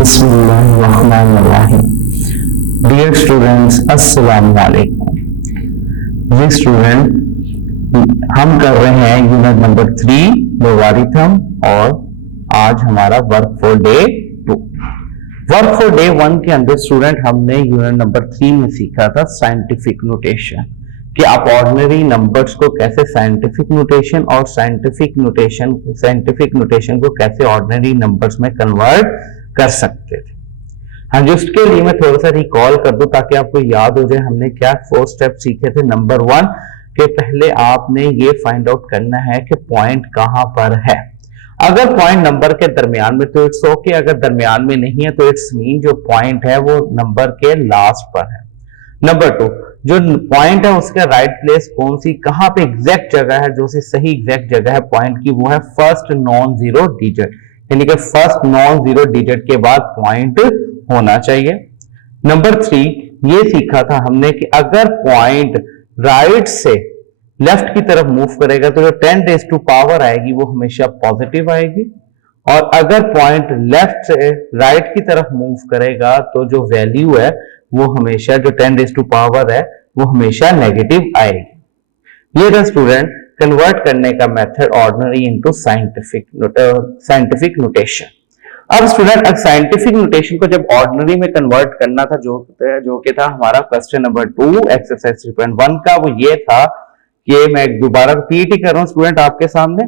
बिस्मिल्लाहिर्रहमानिर्रहीम। Dear students, अस्सलाम वालेकुम। जी स्टूडेंट, हम कर रहे हैं यूनिट नंबर 3 लोगारिथम और आज हमारा work for day 2। Work for day 1 के अंदर स्टूडेंट हमने यूनिट नंबर 3 में सीखा था साइंटिफिक नोटेशन कि आप ऑर्डिनरी नंबर्स को कैसे साइंटिफिक नोटेशन और साइंटिफिक नोटेशन को कैसे ऑर्डिनरी नंबर्स में कन्वर्ट कर सकते थे। हाँ जी, उसके लिए मैं थोड़ा सा रिकॉल कर दूं ताकि आपको याद हो जाए हमने क्या 4 स्टेप सीखे थे। नंबर 1 के पहले आपने ये फाइंड आउट करना है कि पॉइंट कहां पर है। अगर पॉइंट नंबर के दरमियान में तो इट्स ओके, अगर दरमियान में नहीं है तो इट्स मीन जो पॉइंट है वो नंबर के लास्ट पर है। नंबर 2, जो पॉइंट है उसका राइट प्लेस कौन सी कहां पे एग्जैक्ट जगह है, जो सी सही एग्जैक्ट जगह है पॉइंट की, वो है फर्स्ट नॉन जीरो डिजिट, यानी कि फर्स्ट नॉन जीरो डिजिट के बाद पॉइंट होना चाहिए। नंबर 3 ये सीखा था हमने कि अगर पॉइंट राइट से लेफ्ट की तरफ मूव करेगा तो जो 10 रेज़ टू पावर आएगी वो हमेशा पॉजिटिव आएगी, और अगर पॉइंट लेफ्ट से राइट की तरफ मूव करेगा तो जो वैल्यू है वो हमेशा जो 10 रेज़ टू पावर है वो हमेशा नेगेटिव आएगी। ये था स्टूडेंट कन्वर्ट करने का method ordinary into scientific notation. अब स्टूडेंट साइंटिफिक नोटेशन को जब ऑर्डिनरी में कन्वर्ट करना था, जो कि था हमारा क्वेश्चन नंबर 2 एक्सरसाइज 3.1 का, वो ये था कि मैं दोबारा रिपीट ही कर रहा हूं स्टूडेंट आपके सामने,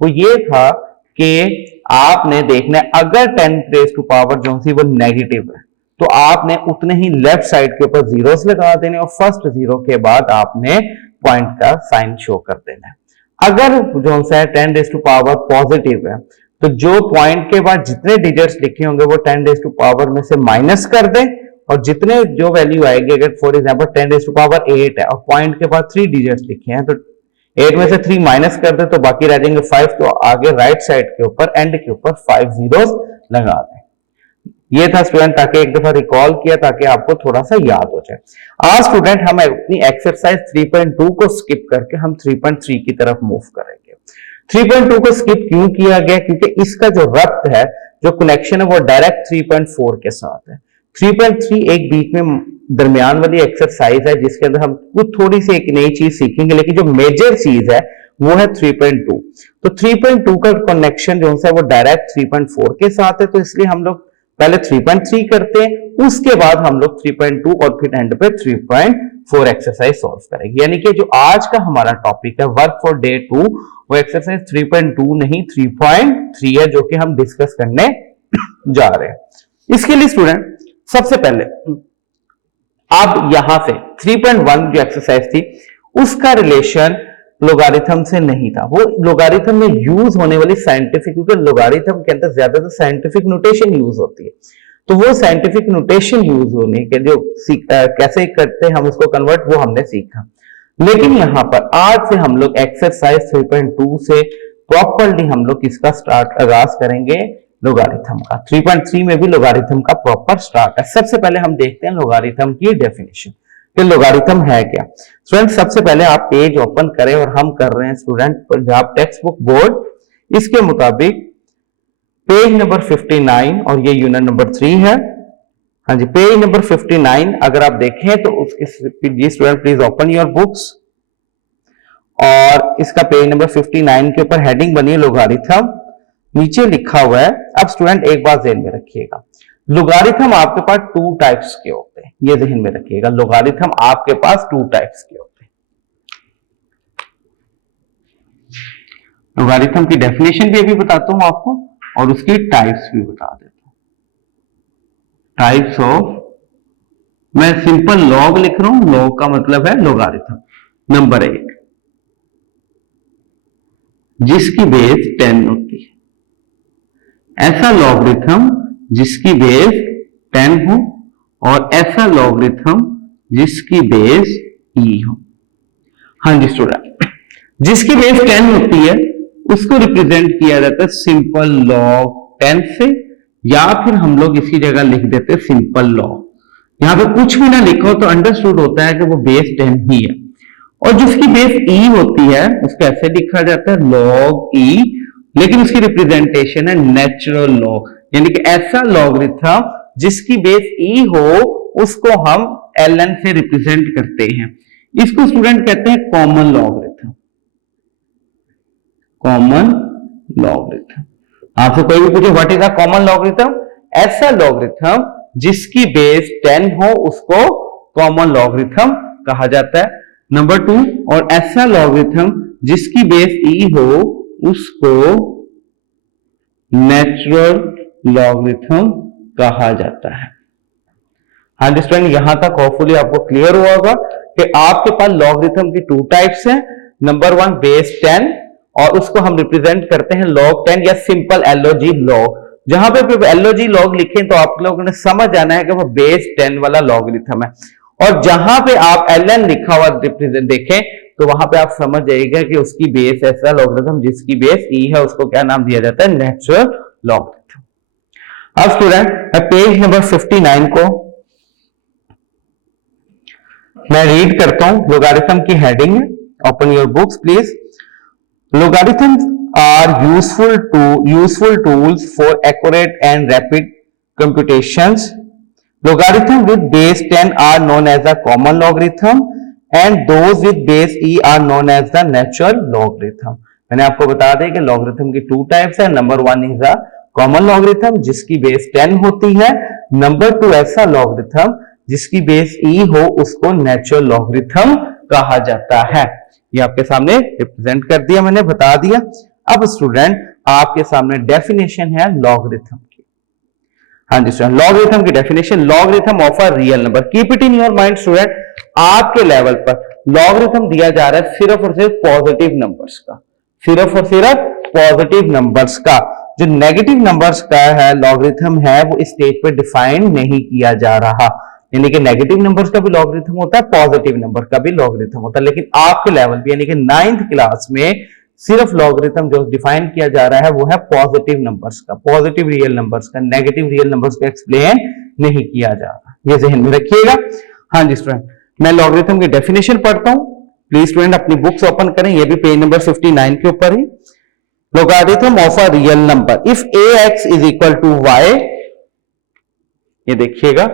वो ये था कि आपने देखना है अगर 10 रेज़ टू पावर जो सी वो नेगेटिव है तो आपने उतने ही लेफ्ट साइड के ऊपर जीरोस लगा देने और फर्स्ट जीरो के बाद आपने पॉइंट का साइन शो कर देना है। अगर जो सा 10 रेज़ टू पावर पॉजिटिव है तो जो पॉइंट के बाद जितने डिजिट्स लिखे होंगे वो 10 रेज़ टू पावर में से माइनस कर दें, और जितने जो वैल्यू आएगी, अगर for example 10 raise to power 8 है और पॉइंट के बाद 3 डिजिट्स लिखे हैं तो 8 में से 3 माइनस कर दे तो बाकी रह जाएंगे 5, तो आगे राइट साइड के ऊपर एंड के ऊपर 5 जीरोस लगा दें। ये था स्टूडेंट, ताकि एक दफा रिकॉल किया ताकि आपको थोड़ा सा याद हो जाए। आज स्टूडेंट हम अपनी एक्सरसाइज 3.2 को स्किप करके हम 3.3 की तरफ मूव करेंगे। 3.2 को स्किप क्यों किया गया? क्योंकि इसका जो रब्त है, जो कनेक्शन है वो डायरेक्ट 3.4 के साथ है। 3.3 एक बीच में दरमियान वाली एक्सरसाइज है जिसके अंदर हम कुछ थोड़ी सी एक नई चीज सीखेंगे, लेकिन जो मेजर चीज है वो है 3.2। तो 3.2 का कनेक्शन जो है वो डायरेक्ट 3.4 के साथ है, तो इसलिए हम लोग पहले 3.3 करते हैं, उसके बाद हम लोग 3.2 और फिर एंड पे 3.4 एक्सरसाइज सॉल्व करेंगे। यानी कि जो आज का हमारा टॉपिक है वर्क फॉर डे 2 वो एक्सरसाइज 3.2 नहीं 3.3 है, जो कि हम डिस्कस करने जा रहे हैं। इसके लिए स्टूडेंट सबसे पहले अब यहां से 3.1 जो एक्सरसाइज थी उसका रिलेशन लोगारिथम से नहीं था, वो लोगारिथम में यूज होने वाली साइंटिफिक, क्योंकि लोगारिथम के अंदर ज्यादातर साइंटिफिक नोटेशन यूज होती है, तो वो साइंटिफिक नोटेशन यूज होने के जो कैसे करते हैं हम उसको कन्वर्ट, वो हमने सीखा। लेकिन यहां पर आज से हम लोग एक्सरसाइज 3.2 से प्रॉपरली हम लोग किसका स्टार्ट आगाज करेंगे? लोगारिथम का। 3.3 में भी लोगारिथम का प्रॉपर स्टार्ट है। सबसे पहले हम देखते हैं लोगारिथम की डेफिनेशन कि लोगारिथम है क्या। स्टूडेंट सबसे पहले आप पेज ओपन करें और हम कर रहे हैं student Punjab text book board, इसके मुताबिक पेज नंबर 59 और ये यूनिट नंबर 3 है। हाँ जी, पेज नंबर 59 अगर आप देखें तो उसके जी student please open your books, और इसका पेज नंबर 59 के ऊपर हेडिंग बनी है लोगारिथम, नीचे लिखा हुआ है। अब स्टूडेंट एक बात ध्यान में रखिएगा, लोगारिथम आपके पास 2 टाइप्स के होते हैं, ये ध्यान में रखिएगा। लोगारिथम आपके पास 2 टाइप्स के होते हैं। लोगारिथम की डेफिनेशन भी अभी बताता हूं आपको और उसकी टाइप्स भी बता देता हूं। टाइप्स ऑफ मैं सिंपल लॉग लिख रहा हूं, लॉग का मतलब है लोगारिथम। नंबर 1, जिसकी बेस 10 होती है, ऐसा लॉगरिथम जिसकी बेस 10 हो, और ऐसा लॉगरिथम जिसकी बेस e हो। हाँ जी स्टूडेंट, जिसकी बेस 10 होती है उसको रिप्रेजेंट किया जाता है सिंपल लॉग 10 से, या फिर हम लोग इसी जगह लिख देते हैं सिंपल लॉग। यहां पे कुछ भी ना लिखो तो अंडरस्टूड होता है कि वो बेस 10 ही है। और जिसकी बेस e होती है उसको ऐसे लिखा जाता है लॉग e, लेकिन उसकी रिप्रेजेंटेशन है नेचुरल लॉग, यानी कि ऐसा लॉगरिथम जिसकी बेस e हो उसको हम ln से रिप्रेजेंट करते हैं। इसको स्टूडेंट कहते हैं कॉमन लॉगरिथम। कॉमन लॉगरिथम, आपसे कोई भी पूछे what is a common logarithm, ऐसा लॉगरिथम जिसकी बेस 10 हो उसको कॉमन लॉगरिथम कहा जाता है। नंबर 2, और ऐसा लॉगरिथम जिसकी बेस e हो उसको नेचुरल लॉगरिथम कहा जाता है। हाँ जी स्टूडेंट, यहां तक होपफुली आपको क्लियर हुआ होगा कि आपके पास लॉगरिथम की 2 टाइप्स हैं। नंबर 1 बेस 10, और उसको हम रिप्रेजेंट करते हैं log 10 या सिंपल LOG लॉग। जहां पे LOG लॉग लिखें तो आप लोगों ने समझ आना है कि वो बेस 10 वाला लॉगरिथम है, और जहां पे आप ln लिखा हुआ रिप्रेजेंट देखें तो वहां पे आप समझ जाइएगा कि उसकी बेस ऐसा लॉगरिथम जिसकी बेस e है उसको क्या नाम दिया जाता है, नेचुरल लॉगरिथम। अब स्टूडेंट पेज नंबर 59 को मैं रीड करता हूं, लोगारिथम की हेडिंग है, open your books please. Logarithms are useful tools for accurate and rapid computations. Logarithms with base 10 are known as the common logarithm, and those with base e are known as the natural logarithm. मैंने आपको बता दें कि logarithm की 2 types है। Number 1 is the common logarithm जिसकी base 10 होती है। नंबर 2 ऐसा logarithm जिसकी बेस e हो उसको natural logarithm कहा जाता है। ये आपके सामने रिप्रेजेंट कर दिया, मैंने बता दिया। अब स्टूडेंट आपके सामने डेफिनेशन है लॉगरिथम की। हाँ जी स्टूडेंट, लॉगरिथम की definition, logarithm of a real number. Keep it in your mind student, आपके लेवल पर लॉगरिथम दिया जा रहा है सिर्फ और सिर्फ पॉजिटिव नंबर्स का, सिर्फ और सिर्फ पॉजिटिव नंबर्स का। जो नेगेटिव नंबर्स का है लॉगरिथम है वो इस स्टेज पर डिफाइन नहीं किया जा रहा, यानी कि नेगेटिव नंबर्स का भी लॉगरिथम होता है, पॉजिटिव नंबर का भी लॉगरिथम होता है। लेकिन आपके लेवल पे यानी कि 9th क्लास में सिर्फ लॉगरिथम जो डिफाइन किया जा रहा है वो है पॉजिटिव नंबर्स का, पॉजिटिव रियल नंबर्स का, नेगेटिव रियल नंबर्स का एक्सप्लेन नहीं किया जा रहा, ये ज़हन में रखिएगा। हाँ जी स्टूडेंट, मैं लॉगरिथम की डेफिनेशन पढ़ता हूं, प्लीज स्टूडेंट अपनी बुक्स ओपन करें, ये भी पेज नंबर 59 के ऊपर ही। Logarithm of a real number, if ax is equal to y, ये देखिएगा,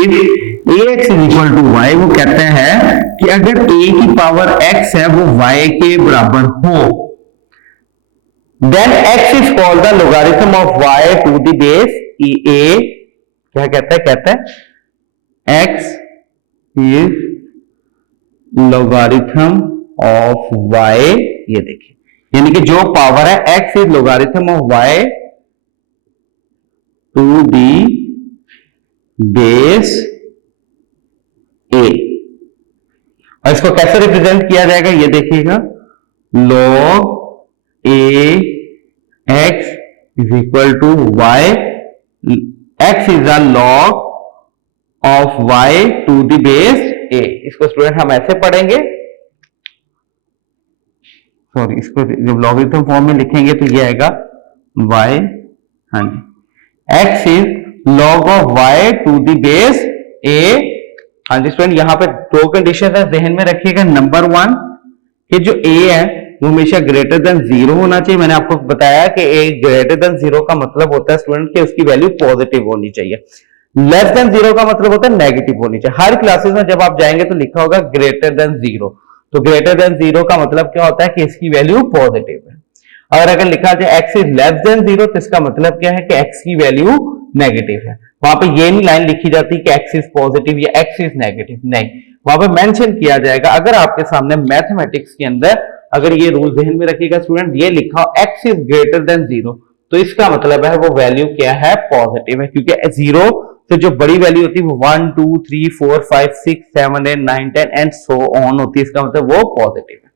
if ax is equal to y, वो कहते हैं कि अगर a की पावर x है वो y के बराबर हो, then x is called the logarithm of y to the base a। क्या कहता है x is logarithm of y, ये देखिए, यानी कि जो पावर है x is logarithm of y to the base a। और इसको कैसे रिप्रेजेंट किया जाएगा ये देखिएगा, log a x is equal to y, x is the log of y to the base a। इसको स्टूडेंट हम ऐसे पढ़ेंगे, सॉरी, इसको जब लॉगरिथम फॉर्म में लिखेंगे तो ये आएगा y, हाँ जी, x is log of y to the base a। हाँ जी स्टूडेंट, यहां पे 2 कंडीशन है, ध्यान में रखिएगा। नंबर 1 कि जो a है वो हमेशा ग्रेटर देन 0 होना चाहिए। मैंने आपको बताया कि a ग्रेटर देन 0 का मतलब होता है स्टूडेंट कि उसकी वैल्यू पॉजिटिव होनी चाहिए, लेस देन 0 का मतलब होता है नेगेटिव होनी चाहिए। हर क्लासेस में जब आप जाएंगे तो लिखा होगा ग्रेटर देन 0, तो ग्रेटर देन 0 का मतलब क्या होता है कि इसकी वैल्यू पॉजिटिव है। और अगर लिखा जाए x इज लेस देन 0 तो इसका मतलब क्या है कि x की वैल्यू नेगेटिव है। वहां पे ये नहीं लाइन लिखी जाती कि x इज पॉजिटिव या x इज नेगेटिव, नहीं, वहां पे मेंशन किया जाएगा। अगर आपके सामने मैथमेटिक्स के अंदर अगर ये रूल ध्यान में रखिएगा स्टूडेंट, ये लिखा हो x इज ग्रेटर देन 0, तो इसका मतलब है वो वैल्यू क्या है, पॉजिटिव है, क्योंकि 0 से जो बड़ी वैल्यू होती है वो 1 2 3 4 5 6 7 8 9 10 एंड सो ऑन होती है, इसका मतलब वो पॉजिटिव है।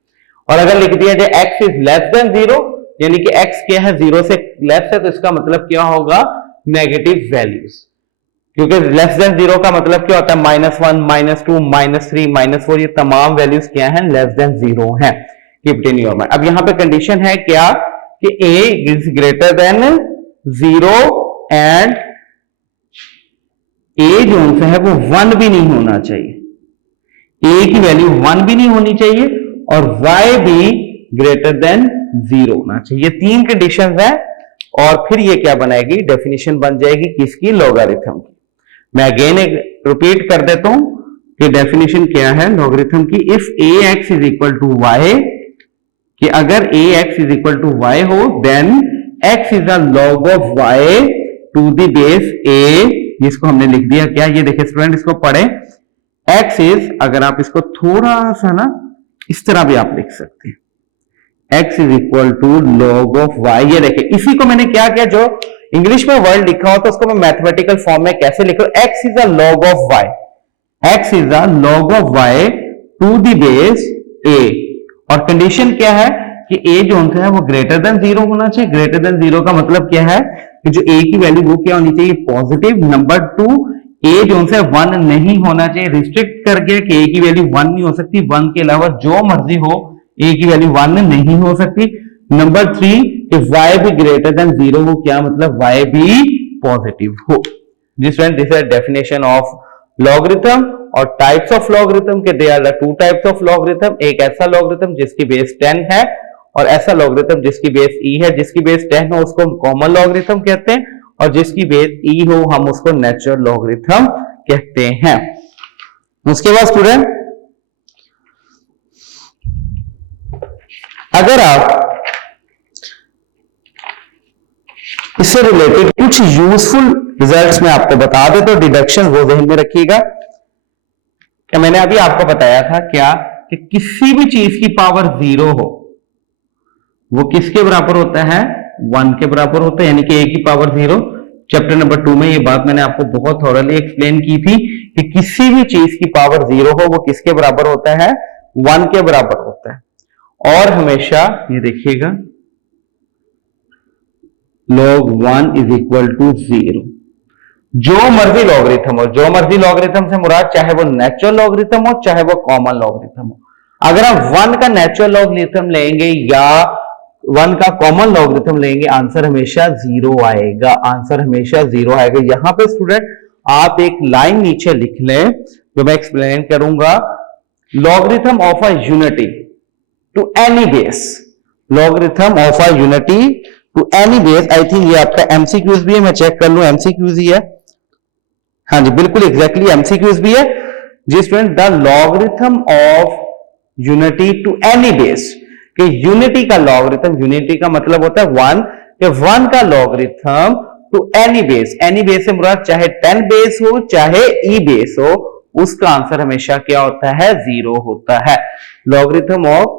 और अगर लिख दिया जाए x इज लेस देन 0, यानी कि x क्या है 0 से लेस है, तो इसका मतलब क्या होगा, नेगेटिव वैल्यूज, क्योंकि लेस देन 0 का मतलब क्या होता है, -1 -2 -3 -4, ये तमाम वैल्यूज क्या है, लेस देन 0 है। Keep it in your mind. अब यहां पे कंडीशन है क्या कि a is greater than 0 and a जो है वो 1 भी नहीं होना चाहिए, a की वैल्यू 1 भी नहीं होनी चाहिए और y भी ग्रेटर देन 0 होना चाहिए। ये तीन कंडीशंस है और फिर ये क्या बनाएगी, डेफिनेशन बन जाएगी किसकी, लॉगरिथम की। मैं अगेन एक रिपीट कर देता हूं कि डेफिनेशन क्या है लॉगरिथम की। If ax is equal to y, कि अगर ax is equal to y हो, then x is a log of y to the base a, जिसको हमने लिख दिया क्या, ये देखिए स्टूडेंट इसको पढ़े, x इज, अगर आप इसको थोड़ा सा ना इस तरह भी आप लिख सकते हैं, x is equal to log of y। ये देखिए इसी को मैंने क्या किया, जो इंग्लिश में वर्ड लिखा हो तो उसको मैं मैथमेटिकल फॉर्म में कैसे लिखूं, x is a log of y, x is a log of y to the base a, और कंडीशन क्या है कि a जो है वो ग्रेटर देन 0 होना चाहिए। ग्रेटर देन 0 का मतलब क्या है कि जो a की वैल्यू वो क्या होनी चाहिए, पॉजिटिव। नंबर 2, a जो है 1 नहीं होना चाहिए, रिस्ट्रिक्ट करके कि a की वैल्यू 1 नहीं हो सकती, 1 के अलावा जो मर्जी हो a की वैल्यू 1 नहीं हो सकती। नंबर 3, कि y भी ग्रेटर देन 0 हो, क्या मतलब, y भी पॉजिटिव हो। This is definition of logarithm. और टाइप्स ऑफ लॉगरिथम के they are the two types of logarithm, एक ऐसा लॉगरिथम जिसकी बेस 10 है और ऐसा लॉगरिथम जिसकी बेस e है। जिसकी बेस 10 हो उसको हम कॉमन लॉगरिथम कहते हैं और जिसकी बेस e हो हम उसको नेचुरल लॉगरिथम कहते हैं। उसके बाद स्टूडेंट, अगर आप इससे रिलेटेड कुछ यूजफुल रिजल्ट्स में आपको बता दे तो डिडक्शन वो ध्यान में रखिएगा। क्या मैंने अभी आपको बताया था क्या कि किसी भी चीज की पावर 0 हो वो किसके बराबर होता है, 1 के बराबर होता है, यानी कि a की पावर 0। चैप्टर नंबर 2 में ये बात मैंने आपको बहुत थॉरली एक्सप्लेन की थी कि किसी भी चीज की पावर 0 हो वो किसके बराबर होता है, 1 के बराबर होता है। और हमेशा ये देखिएगा log 1 इज इक्वल टू 0। जो मर्जी लॉगरिथम हो, जो मर्जी लॉगरिथम से मुराद चाहे वो नेचुरल लॉगरिथम हो चाहे वो कॉमन लॉगरिथम हो, अगर आप 1 का नेचुरल लॉगरिथम लेंगे या 1 का कॉमन लॉगरिथम लेंगे, आंसर हमेशा 0 आएगा, आंसर हमेशा 0 आएगा। यहां पे स्टूडेंट आप एक लाइन नीचे लिख लें जो मैं एक्सप्लेन करूंगा, logarithm of a unity to any base, logarithm of a unity to any base. I think ये आपका एमसीक्यूज भी है, मैं चेक कर लूं, एमसीक्यूज ही है, हाँ जी बिल्कुल एग्जैक्टली एमसीक्यूज भी है जी student. The logarithm of unity to any base, कि यूनिटी का लॉगरिथम, यूनिटी का मतलब होता है 1, कि 1 का logarithm to any base, any base से मुराद चाहे 10 बेस हो चाहे ई बेस हो, उसका आंसर हमेशा क्या होता है, 0 होता है। Logarithm of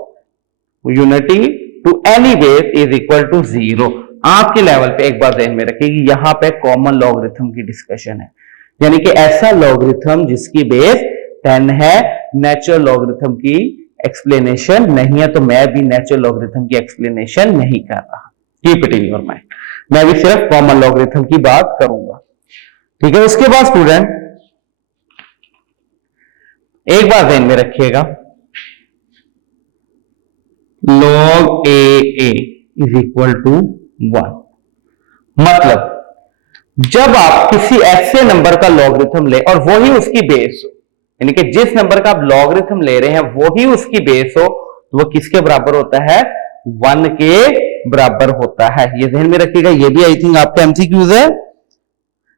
unity to any base is equal to 0। आपके लेवल पे एक बार ध्यान में रखिए कि यहां पे कॉमन लॉगरिथम की डिस्कशन है, यानी कि ऐसा लॉगरिथम जिसकी बेस 10 है। नेचुरल लॉगरिथम की एक्सप्लेनेशन नहीं है, तो मैं भी नेचुरल लॉगरिथम की एक्सप्लेनेशन नहीं कर रहा। Keep it in your mind, मैं भी सिर्फ कॉमन लॉगरिथम की बात करूंगा, ठीक है। उसके बाद स्टूडेंट एक बात ध्यान में रखिएगा, log a is equal to 1, मतलब जब आप किसी ऐसे नंबर का लॉगरिथम ले और वही उसकी बेस हो, यानी कि जिस नंबर का आप लॉगरिथम ले रहे हैं वही उसकी बेस हो, तो वो किसके बराबर होता है, 1 के बराबर होता है। ये ध्यान में रखिएगा, ये भी आई थिंक आपका एमसीक्यूज है।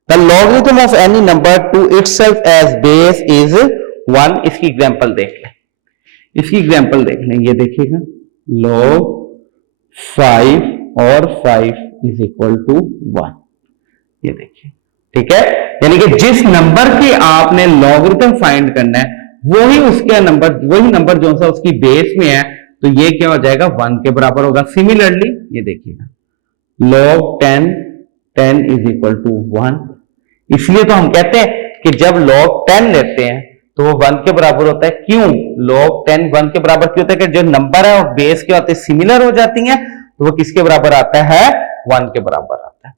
The logarithm of any number to itself as base is 1। इसकी एग्जांपल देख लें, इसकी एग्जांपल देख लें, ये देखिएगा log 5 और 5 इज इक्वल टू 1। ये देखिए ठीक है, यानी कि जिस नंबर की आपने लॉगरिथम फाइंड करना है वही उसका नंबर, वही नंबर जो सा उसकी बेस में है, तो ये क्या हो जाएगा 1 के बराबर होगा। सिमिलरली ये देखिएगा log 10 10 इज इक्वल टू 1, इसलिए तो हम कहते हैं कि जब log 10 लेते हैं तो वो 1 के बराबर होता है। क्यों log 10 1 के बराबर क्यों होता है? कि जो नंबर है और बेस के होते हैं सिमिलर हो जाती हैं, तो वो किसके बराबर आता है? 1 के बराबर आता है।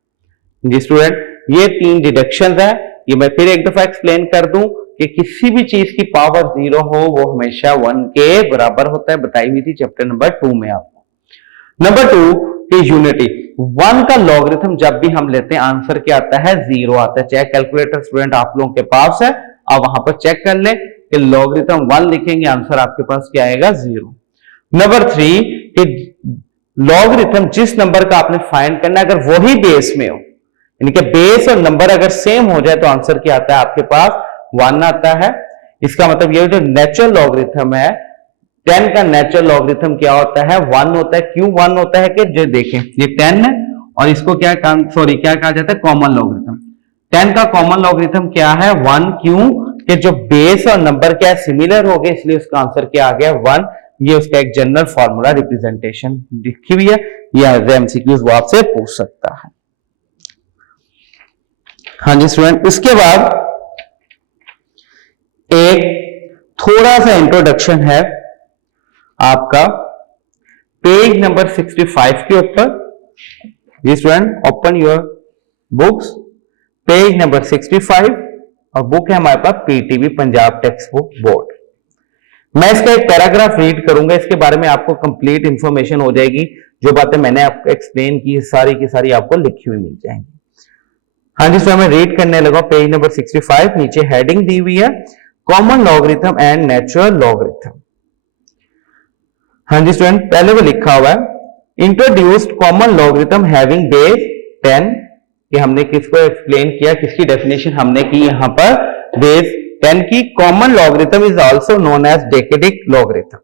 जी स्टूडेंट, ये 3 डिडक्शन है। ये मैं फिर एक दफा एक्सप्लेन कर दूं कि किसी भी चीज की पावर 0 हो वो हमेशा 1 के बराबर होता है, बताई हुई थी चैप्टर नंबर 2 में आपको। नंबर 2 की यूनिटी, 1 का लॉगरिथम जब भी हम लेते हैं आंसर क्या आता है? 0 आता है। चाहे कैलकुलेटर स्टूडेंट आप लोगों के पास है, आप वहां पर चेक कर ले कि लॉगरिथम 1 लिखेंगे आंसर आपके पास क्या आएगा? 0। नंबर 3 कि लॉगरिथम जिस नंबर का आपने फाइंड करना है अगर वही बेस में हो, यानी कि बेस और नंबर अगर सेम हो जाए तो आंसर क्या आता है आपके पास? 1 आता है। इसका मतलब ये जो नेचुरल लॉगरिथम है 10 का नेचुरल लॉगरिथम क्या होता है? 1 होता है। क्यों 1 होता है? कि जो देखें ये 10 है और इसको क्या क्या कहा जाता है? Common logarithm. 10 का कॉमन लॉगरिथम क्या है? 1। क्यों? कि जो बेस और नंबर क्या है? सिमिलर हो गए, इसलिए उसका आंसर क्या आ गया? 1। ये उसका एक जनरल फॉर्मूला रिप्रेजेंटेशन लिखी हुई है, या एमसीक्यूज वो आपसे पूछ सकता है। हाँ जी स्टूडेंट, इसके बाद एक थोड़ा सा इंट्रोडक्शन है आपका पेज नंबर 65 के ऊपर। जी student, open your books, page number 65, और बुक है हमारे पास PTB Punjab text book board. मैं इसका एक पैराग्राफ रीड करूंगा, इसके बारे में आपको कंप्लीट इंफॉर्मेशन हो जाएगी। जो बातें मैंने आपको एक्सप्लेन की सारी की सारी आपको लिखी हुई मिल जाएंगी। हाँ जी स्टूडेंट, मैं रीड करने लगा पेज नंबर 65। नीचे हेडिंग दी हुई है common logarithm and natural logarithm. हाँ जी स्टूडेंट, पहले वो लिखा हुआ है introduced common logarithm having base 10, कि हमने किसको एक्सप्लेन किया, किसकी डेफिनेशन हमने की यहां पर? बेस 10 की। Common logarithm is also known as decadic logarithm.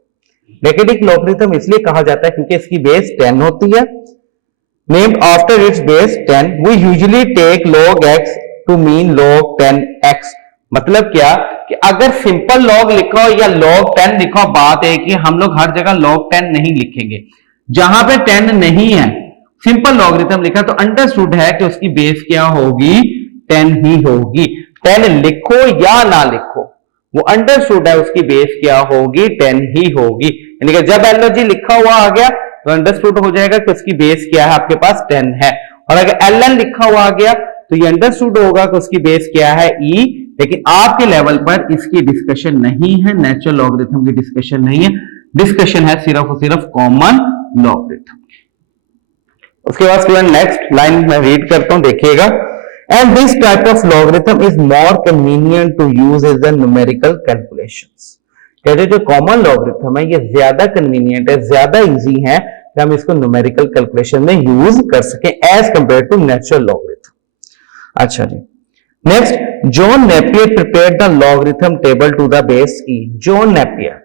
Decadic logarithm इसलिए कहा जाता है क्योंकि इसकी बेस 10 होती है। Named after its base 10, we usually take log x to mean log 10x। मतलब क्या कि अगर सिंपल लॉग लिखा हो या log 10 लिखा हो, बात है कि हम लोग हर जगह log 10 नहीं लिखेंगे। जहां पे 10 नहीं है, सिंपल लॉगरिथम लिखा, तो अंडरस्टूड है कि उसकी बेस क्या होगी? 10 ही होगी। 10 लिखो या ना लिखो, वो अंडरस्टूड है उसकी बेस क्या होगी? 10 ही होगी। यानी कि जब एलओजी लिखा हुआ आ गया तो अंडरस्टूड हो जाएगा कि उसकी बेस क्या है? आपके पास 10 है। और अगर एलएन लिखा हुआ आ गया तो ये अंडरस्टूड होगा कि उसकी बेस क्या है? ई। लेकिन आपके लेवल पर इसकी डिस्कशन नहीं है, नेचुरल लॉगरिथम की डिस्कशन नहीं है, डिस्कशन है सिर्फ और सिर्फ कॉमन लॉगरिथम। उसके बाद स्टूडेंट नेक्स्ट लाइन में रीड करता हूं, देखिएगा। And this type of logarithm is more convenient to use as the numerical calculations. कहते जो कॉमन लॉगरिथम है ये ज्यादा कन्वीनियंट है, ज्यादा इजी है कि हम इसको न्यूमेरिकल कैलकुलेशन में यूज कर सके as compare to natural logarithm. अच्छा जी, next, John Napier prepared the logarithm table to the base E. John Napier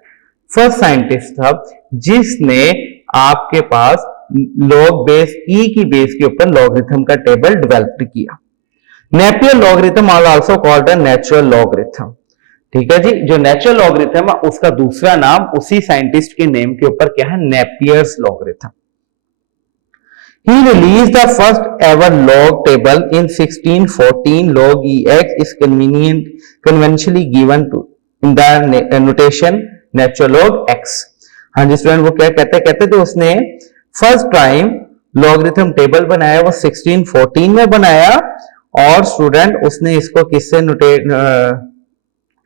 first scientist था जिसने आपके पास लॉग बेस ई की बेस के ऊपर लॉगरिथम का टेबल डेवलप किया। Napier logarithm are also called a natural logarithm. ठीक है जी, जो नेचुरल लॉगरिथम है उसका दूसरा नाम उसी साइंटिस्ट के नेम के ऊपर क्या है? Napier's logarithm. He released the first ever log table in 1614. Log ex is conventionally given to in the notation natural log x. हाँ जी स्टूडेंट, वो क्या कहते थे उसने फर्स्ट टाइम लॉगरिथम टेबल बनाया, वो 1614 में बनाया। और स्टूडेंट उसने इसको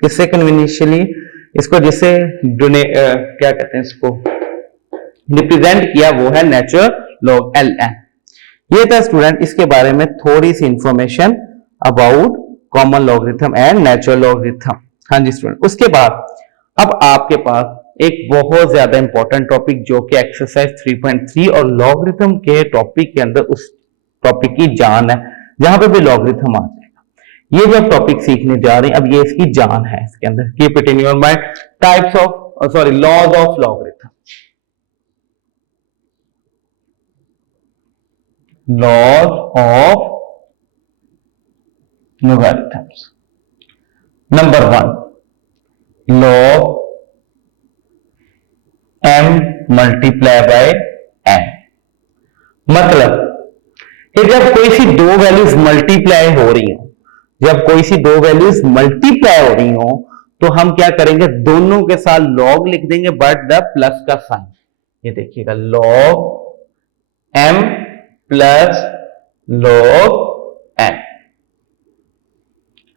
किससे कन्वेंशनली इसको जिससे क्या कहते हैं इसको रिप्रेजेंट किया, वो है नेचुरल लॉग एल एन। ये था स्टूडेंट इसके बारे में थोड़ी सी information about common logarithm and natural logarithm. हाँ जी स्टूडेंट, उसके बाद अब आपके पास एक बहुत ज्यादा इंपॉर्टेंट टॉपिक जो कि एक्सरसाइज 3.3 और लॉगरिथम के टॉपिक के अंदर उस टॉपिक की जान है, जहां पे भी लॉगरिथम आ जाएगा। ये जो टॉपिक सीखने जा रहे हैं अब, ये इसकी जान है इसके अंदर। Keep it in your mind, types of laws of logarithm. Laws of logarithms. Number 1, log m multiply by n. मतलब कि जब कोई सी दो वैल्यूज मल्टीप्लाई हो रही हो, जब कोई सी दो वैल्यूज मल्टीप्लाई हो रही हो, तो हम क्या करेंगे, दोनों के साथ लॉग लिख देंगे बट द प्लस का साइन। ये देखिएगा, log m plus log n।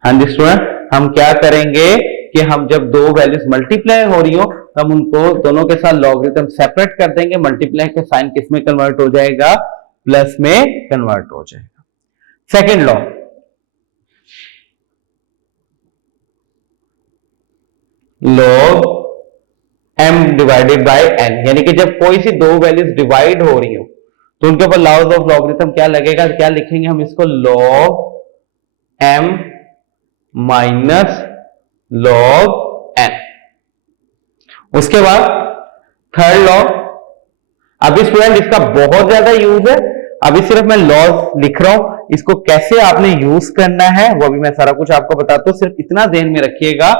हाँ जी स्टूडेंट, हम क्या करेंगे कि हम जब दो वैल्यूज मल्टीप्लाई हो रही हो तो हम उनको दोनों के साथ लॉगरिथम सेपरेट कर देंगे। मल्टीप्लाई के साइन किस में कन्वर्ट हो जाएगा, प्लस में कन्वर्ट हो जाएगा। Second law, log m divided by n, यानी कि जब कोई सी दो वैल्यूज डिवाइड हो रही हो तो उनके ऊपर लॉज ऑफ लॉगरिथम क्या लगेगा, क्या लिखेंगे हम इसको, log m minus log n। उसके बाद थर्ड लॉ, अभी स्टूडेंट इसका बहुत ज्यादा यूज है, अभी सिर्फ मैं लॉज लिख रहा हूं, इसको कैसे आपने यूज करना है वो भी मैं सारा कुछ आपको बताता हूं। सिर्फ इतना ध्यान में रखिएगा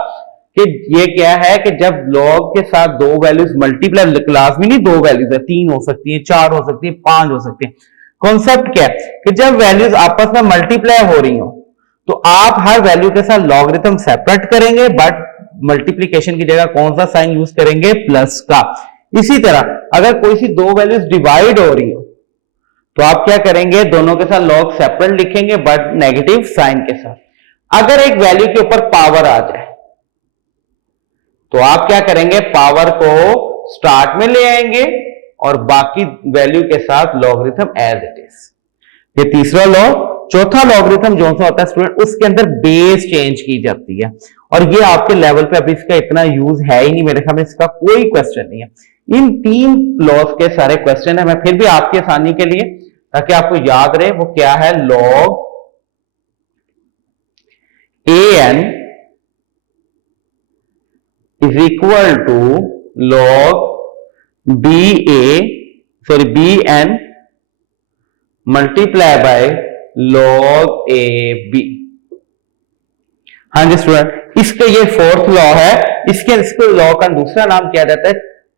कि ये क्या है कि जब लॉग के साथ दो वैल्यूज मल्टीप्लाई, क्लास में नहीं दो वैल्यूज है, 3 हो सकती है, 4 हो सकती है, 5 हो सकती है। कॉन्सेप्ट क्या है कि जब वैल्यूज आपस में मल्टीप्लाई हो रही हो तो आप हर वैल्यू के साथ लॉगरिथम सेपरेट करेंगे बट मल्टीप्लीकेशन की जगह कौन सा साइन यूज करेंगे, प्लस का। इसी तरह अगर कोई सी दो वैल्यूज डिवाइड हो रही हो तो आप क्या करेंगे, दोनों के साथ लॉग सेपरेट लिखेंगे बट नेगेटिव साइन के साथ। अगर एक वैल्यू के ऊपर पावर आ जाए तो आप क्या करेंगे, पावर को स्टार्ट में ले आएंगे और बाकी वैल्यू के साथ लॉगरिथम एज इट इज। ये तीसरा लॉ। चौथा लॉगरिथम जो सा होता है स्टूडेंट, उसके अंदर बेस चेंज की जाती है और ये आपके लेवल पे अभी इसका इतना यूज है ही नहीं, मेरे ख्याल में इसका कोई क्वेश्चन नहीं है। इन 3 लॉज के सारे क्वेश्चन है, मैं फिर भी आपकी आसानी के लिए ताकि आपको याद रहे वो क्या है, log an is equal to log bn multiply by log ab। हाँ जी स्टूडेंट, इसका ये फोर्थ लॉ है। इसको लॉ का दूसरा नाम क्या जाता है,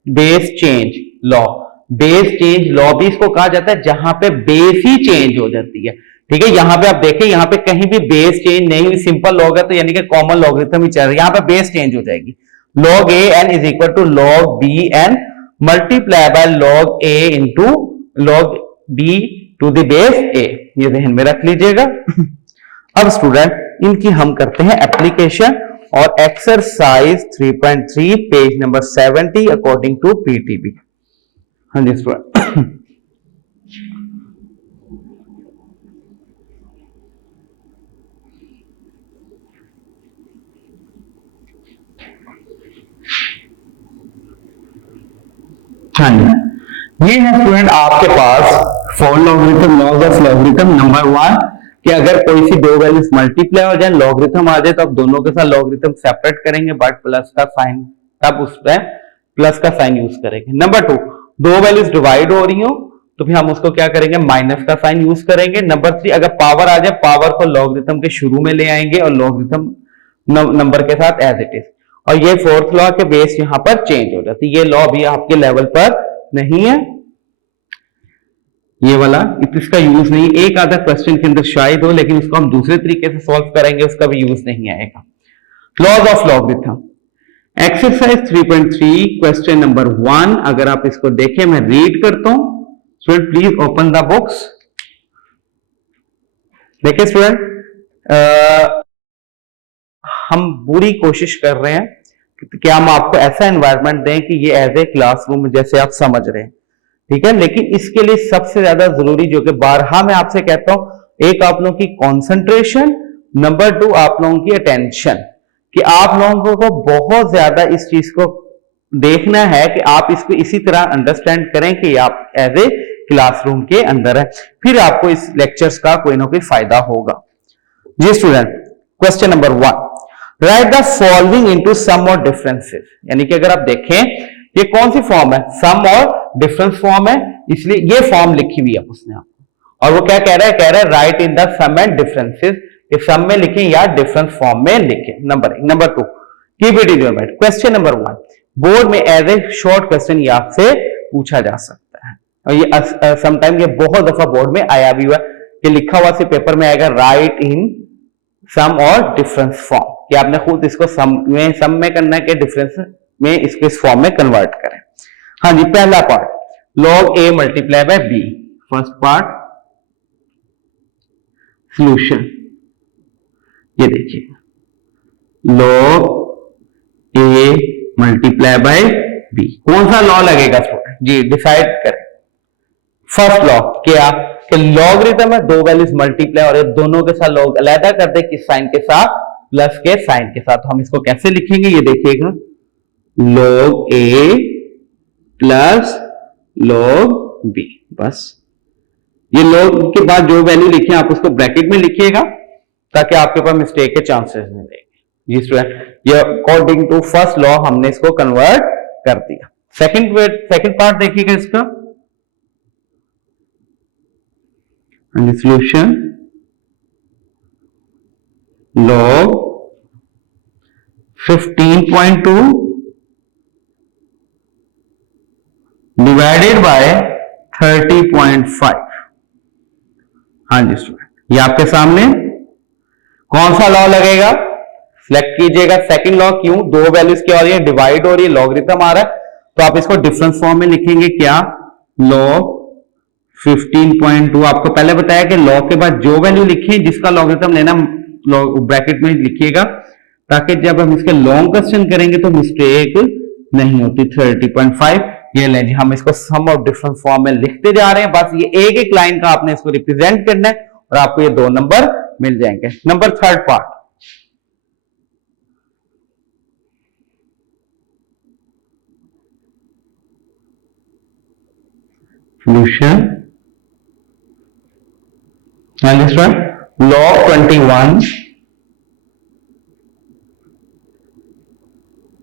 base change law. Base change law भी इसको कहा जाता है जहां पे बेस ही चेंज हो जाती है। ठीक है, यहां पे आप देखें, यहां पे कहीं भी बेस चेंज नहीं हुई, सिंपल लॉग है तो यानी कि कॉमन लॉगरिथम ही चल रहा है, यहां पे बेस चेंज हो जाएगी। log an is equal to log bn multiply by log a into log b to the base a। ये ध्यान में रख लीजिएगा। अब स्टूडेंट इनकी हम करते हैं एप्लीकेशन और exercise 3.3 page number 70 according to PTB. हाँ जी स्टूडेंट, हाँ जी, ये है स्टूडेंट आपके पास four logarithm, laws of logarithm. Number 1 कि अगर कोई सी दो वैल्यूज मल्टीप्लाई हो जाए, लॉगरिथम आ जाए तो आप दोनों के साथ लॉगरिथम सेपरेट करेंगे बट प्लस का साइन, तब उस पर प्लस का साइन यूज करेंगे। नंबर 2, दो वैल्यूज डिवाइड हो रही हो तो फिर हम उसको क्या करेंगे, माइनस का साइन यूज करेंगे। नंबर 3, अगर पावर आ जाए, पावर को लॉगरिथम के शुरू में ले आएंगे और लॉगरिथम नंबर के साथ एज इट इज। और ये फोर्थ लॉ के बेस यहां पर चेंज हो जाती है। ये लॉ भी आपके लेवल पर नहीं है, ये वाला इसका यूज नहीं। एक आधा क्वेश्चन के अंदर शायद हो, लेकिन उसको हम दूसरे तरीके से सॉल्व करेंगे, उसका भी यूज नहीं आएगा। Laws of logarithm, exercise 3.3 question number 1। अगर आप इसको देखें, मैं रीड करता हूं। Student please open the books. देखिए स्टूडेंट, हम पूरी कोशिश कर रहे हैं कि हम आपको ऐसा एनवायरनमेंट दें कि ये एज ए क्लासरूम जैसे आप समझ रहे हैं। ठीक है, लेकिन इसके लिए सबसे ज्यादा जरूरी, जो कि बारहा मैं आपसे कहता हूं, एक आप लोगों की कंसंट्रेशन, नंबर 2 आप लोगों की अटेंशन, कि आप लोगों को बहुत ज्यादा इस चीज को देखना है कि आप इसको इसी तरह अंडरस्टैंड करें कि आप एज ए क्लासरूम के अंदर है, फिर आपको इस लेक्चर्स का कोई ना कोई फायदा होगा। जी student, question number 1, write the following into sum or differences. यानी कि अगर आप देखें ये कौन सी फॉर्म है, सम और डिफरेंस फॉर्म है, इसलिए ये फॉर्म लिखी हुई है उसने आपको। और वो क्या कह रहा है, कह रहा है right in the sum and differences कि सम में लिखें या डिफरेंस फॉर्म में लिखें। Number 1। Number 2, keep it in your mind. Question number 1 board में एज ए शॉर्ट क्वेश्चन ये आपसे पूछा जा सकता है, और ये समटाइम ये बहुत दफा बोर्ड में आया भी हुआ कि लिखा हुआ से पेपर में आएगा राइट इन सम और डिफरेंस फॉर्म, कि आपने खुद इसको सम में करना है कि डिफरेंस में इसको इस फॉर्म में कन्वर्ट करें। हाँ जी, पहला part log a multiply by b, first part solution. ये देखिए log a multiply by b, कौन सा लॉ लगेगा स्टूडेंट जी, डिसाइड करें। फर्स्ट लॉ क्या कि लॉगरिथम है, दो वैल्यूज मल्टीप्लाई और ये दोनों के साथ लॉग अलग कर दे, किस साइन के साथ, प्लस के साइन के साथ। तो हम इसको कैसे लिखेंगे, ये देखिएगा log a plus log b, बस ये log के बाद जो वैल्यू लिखे आप उसको ब्रैकेट में लिखिएगा ताकि आपके पास मिस्टेक के चांसेस नहीं रहेंगे। जी स्टूडेंट, ये अकॉर्डिंग टू फर्स्ट लॉ हमने इसको कन्वर्ट कर दिया। सेकंड पार्ट देखिएगा इसका, सॉल्यूशन log 15.2 डिवाइडेड बाय 30.5। हाँ जी स्टूडेंट, ये आपके सामने कौन सा लॉ लगेगा, सिलेक्ट कीजिएगा। सेकंड लॉ, क्यों, दो वैल्यूज क्या हो रही है, डिवाइड हो रही है, लॉगरिथम आ रहा है, तो आप इसको डिफरेंस फॉर्म में लिखेंगे क्या, log 15.2। आपको पहले बताया कि log के बाद जो वैल्यू लिखी जिसका लॉगरिथम लेना ब्रैकेट में लिखिएगा ताकि जब हम इसके लॉन्ग क्वेश्चन करेंगे तो मिस्टेक नहीं होती। 30.5 ये लें जी, हम इसको सम ऑफ डिफरेंस फॉर्म में लिखते जा रहे हैं। बस ये एक एक लाइन का आपने इसको रिप्रेजेंट करना है और आपको ये 2 नंबर मिल जाएंगे। Number third part, solution log 21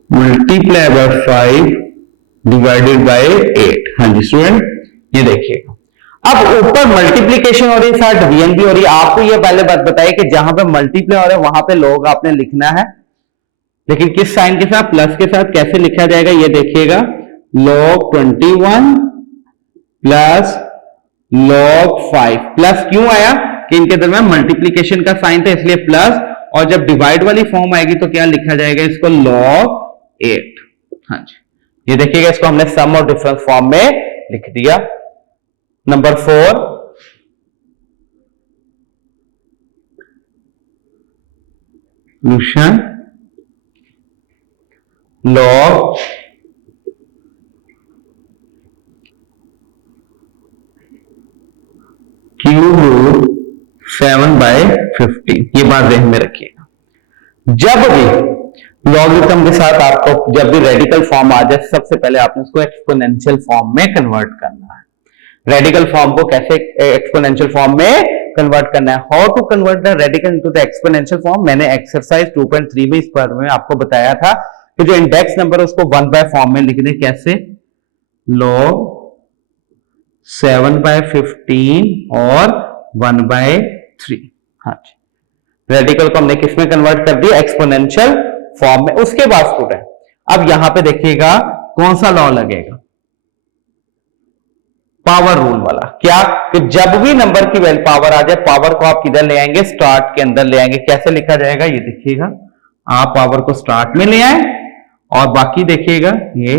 multiply by 5 divided bye 8। हाँ जी स्टूडेंट, ये देखिएगा अब ऊपर मल्टीप्लीकेशन हो रही है, साथ डिवीजन भी हो रही है। आपको ये पहले बात बताइए कि जहां पे मल्टीप्लाई हो रहा है वहां पे log आपने लिखना है, लेकिन किस साइन के साथ, प्लस के साथ। कैसे लिखा जाएगा ये देखिएगा, log 21 प्लस log 5। प्लस क्यों आया कि इनके दरमियान मल्टीप्लीकेशन का साइन था इसलिए प्लस, और जब डिवाइड वाली फॉर्म आएगी तो क्या लिखा जाएगा इसको, log 8। हाँ जी, ये देखिएगा इसको हमने सम और डिफरेंस फॉर्म में लिख दिया। Number 4, solution log 7/15। ये बात ध्यान में रखिएगा, जब भी लॉगरिथम के साथ आपको जब भी रेडिकल फॉर्म आ जाए सबसे पहले आपने उसको एक्सपोनेंशियल फॉर्म में कन्वर्ट करना है। रेडिकल फॉर्म को कैसे एक्सपोनेंशियल फॉर्म में कन्वर्ट करना है, how to convert the radical into the exponential form, मैंने एक्सरसाइज 2.3 में इस बारे में आपको बताया था कि जो इंडेक्स नंबर है उसको 1 फॉर्म में लिख दें। कैसे, log 7/15 और 1/3। हाँ जी, रेडिकल को हमने किसमें कन्वर्ट कर दिया, एक्सपोनेंशियल फॉर्म में। उसके बाद स्टूडेंट अब यहां पे देखिएगा कौन सा लॉ लगेगा, पावर रूल वाला। क्या कि जब भी नंबर की वैल्यू पावर आ जाए, पावर को आप किधर ले आएंगे, स्टार्ट के अंदर ले आएंगे। कैसे लिखा जाएगा ये देखिएगा, आप पावर को स्टार्ट में ले आए और बाकी देखिएगा ये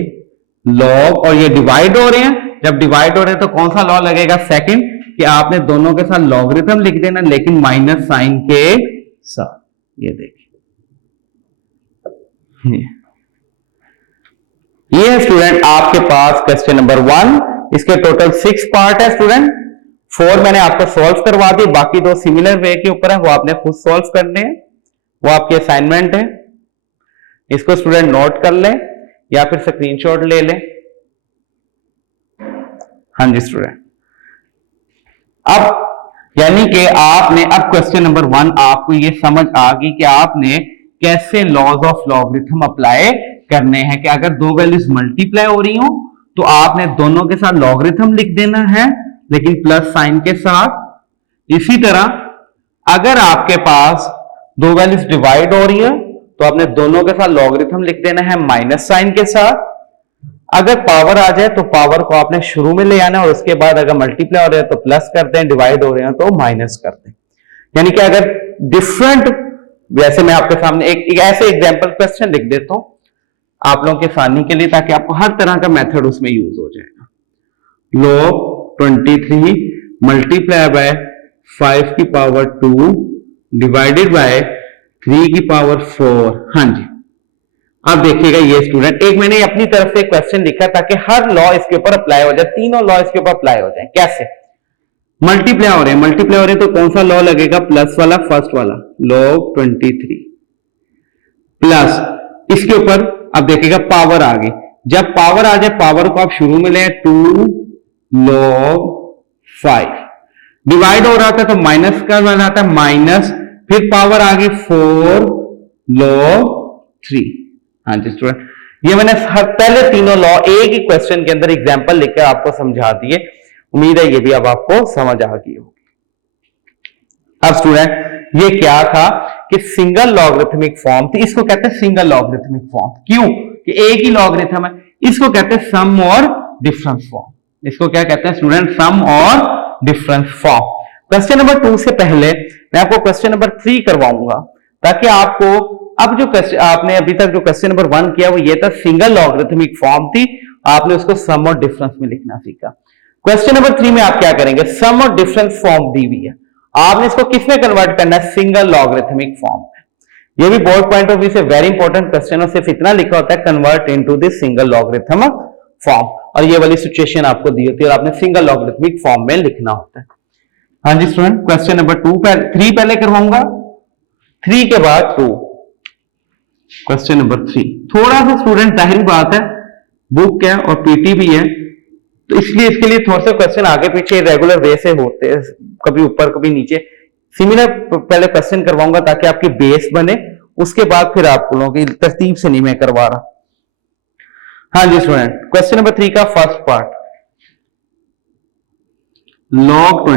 लॉग, और ये डिवाइड हो रहे हैं, जब डिवाइड हो रहे हैं तो कौन सा लॉ लगेगा, सेकंड, कि आपने दोनों के साथ लॉगरिथम लिख देना लेकिन माइनस साइन के साथ। ये देखिए ये स्टूडेंट आपके पास क्वेश्चन नंबर 1। इसके टोटल 6 पार्ट है स्टूडेंट, 4 मैंने आपको सॉल्व करवा दी, बाकी 2 सिमिलर वे के ऊपर है, वो आपने खुद सॉल्व करने हैं, वो आपकी असाइनमेंट है। इसको स्टूडेंट नोट कर लें या फिर स्क्रीनशॉट ले लें। हाँ जी स्टूडेंट, अब यानी कि आपने अब क्वेश्चन नंबर 1 आपको ये समझ आ गई कि आपने कैसे लॉज ऑफ लॉगरिथम अप्लाई करने हैं, कि अगर 2 वैल्यूज मल्टीप्लाई हो रही हो तो आपने दोनों के साथ लॉगरिथम लिख देना है लेकिन प्लस साइन के साथ। इसी तरह अगर आपके पास दो वैल्यूज डिवाइड हो रही है तो आपने दोनों के साथ लॉगरिथम लिख देना है माइनस साइन के साथ। अगर पावर आ जाए तो पावर को आपने शुरू में ले आना है और उसके बाद अगर मल्टीप्लाई हो रहे हैं तो प्लस करते हैं, डिवाइड हो रहे हैं तो माइनस करते हैं। यानी कि अगर डिफरेंट, वैसे मैं आपके सामने एक ऐसे एग्जांपल क्वेश्चन लिख देता हूं आप लोगों के आसानी के लिए, ताकि आपको हर तरह का मेथड उसमें यूज हो जाएगा। log 23 मल्टीप्लाई बाय 5 की पावर 2 डिवाइडेड बाय 3 की पावर 4। हाँ जी, अब देखिएगा ये स्टूडेंट, एक मैंने अपनी तरफ से क्वेश्चन लिखा ताकि हर लॉ इसके ऊपर अप्लाई हो जाए, तीनों लॉ इसके ऊपर अप्लाई हो जाए। कैसे? मल्टीप्लाई हो रहे हैं, मल्टीप्लाई हो रहे हैं तो कौन सा लॉ लगेगा? प्लस वाला, फर्स्ट वाला, log 23 प्लस इसके ऊपर अब देखिएगा पावर आ गई। जब पावर आ जाए, पावर को आप शुरू में ले 2 log 5, डिवाइड हो रहा था तो माइनस का बना था माइनस, फिर पावर आ गई 4 log 3। हाँ जी स्टूडेंट, ये मैंने पहले तीनों लॉ एक ही क्वेश्चन के अंदर एग्जांपल लिखकर आपको समझा दिए। उम्मीद है ये भी अब आपको समझ आ गई होगी। अब स्टूडेंट ये क्या था कि सिंगल लॉगरिथमिक फॉर्म थी, इसको कहते हैं सिंगल लॉगरिथमिक फॉर्म। क्यों? कि एक ही लॉगरिथम है। इसको कहते हैं सम और डिफरेंस फॉर्म। इसको क्या कहते हैं स्टूडेंट? सम और डिफरेंस फॉर्म। क्वेश्चन नंबर 2 से पहले मैं आपको क्वेश्चन नंबर 3 करवाऊंगा, ताकि आपको अब जो क्वेश्चन आपने अभी तक जो क्वेश्चन नंबर 1 किया वो ये था, सिंगल लॉगरिथमिक फॉर्म थी, आपने उसको सम और डिफरेंस में लिखना सीखा। क्वेश्चन नंबर 3 में आप क्या करेंगे? सम और डिफरेंस फॉर्म दी हुई है, आपने इसको किस में कन्वर्ट करना है? सिंगल लॉगरिथमिक फॉर्म में। ये भी बोर्ड पॉइंट ऑफ व्यू से वेरी इंपॉर्टेंट क्वेश्चन है, सिर्फ इतना लिखा होता है convert into this single logarithm form, और ये वाली सिचुएशन आपको दी होती है और आपने सिंगल लॉगरिथमिक फॉर्म में लिखना होता है। हाँ जी स्टूडेंट, क्वेश्चन नंबर 3 पहले करवाऊंगा, 3 के बाद 2। क्वेश्चन नंबर 3 थोड़ा सा स्टूडेंट, जाहिर बात है बुक है और पीटी भी है, तो इसलिए इसके लिए थोड़ा सा क्वेश्चन आगे पीछे रेगुलर वे से होते हैं, कभी ऊपर कभी नीचे। सिमिलर पहले क्वेश्चन करवाऊंगा ताकि आपकी बेस बने, उसके बाद फिर आप लोगों की तरतीब से नहीं मैं करवा रहा। हाँ जी स्टूडेंट, क्वेश्चन नंबर 3 का first part, log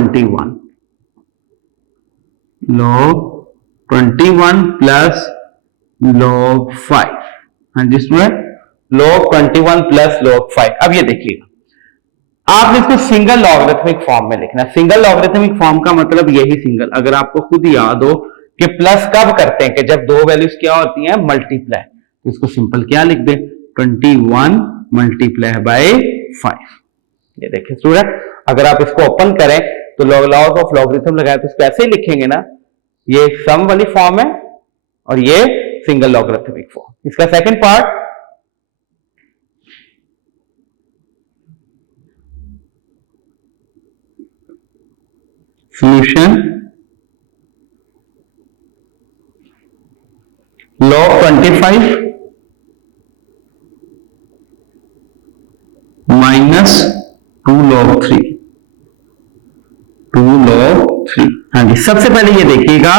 21 plus log 5। हाँ जी स्टूडेंट, log 21 प्लस log 5। अब ये देखिएगा, आपने इसको सिंगल लॉगरिथमिक फॉर्म में लिखना है। सिंगल लॉगरिथमिक फॉर्म का मतलब यही सिंगल, अगर आपको खुद याद हो कि प्लस कब करते हैं कि जब दो वैल्यूज क्या होती हैं? मल्टीप्लाई। तो इसको सिंपल क्या लिख दें? 21 मल्टीप्लाई बाय 5। ये देखिए स्टूडेंट, अगर आप इसको ओपन करें तो लॉग ऑफ लॉगरिथम लगाए तो इसको ऐसे ही लिखेंगे ना, ये सम वाली फॉर्म है और ये सिंगल लॉगरिथमिक फॉर्म। इसका second part, solution log 25 minus 2 log 3। हाँ जी, सबसे पहले ये देखिएगा,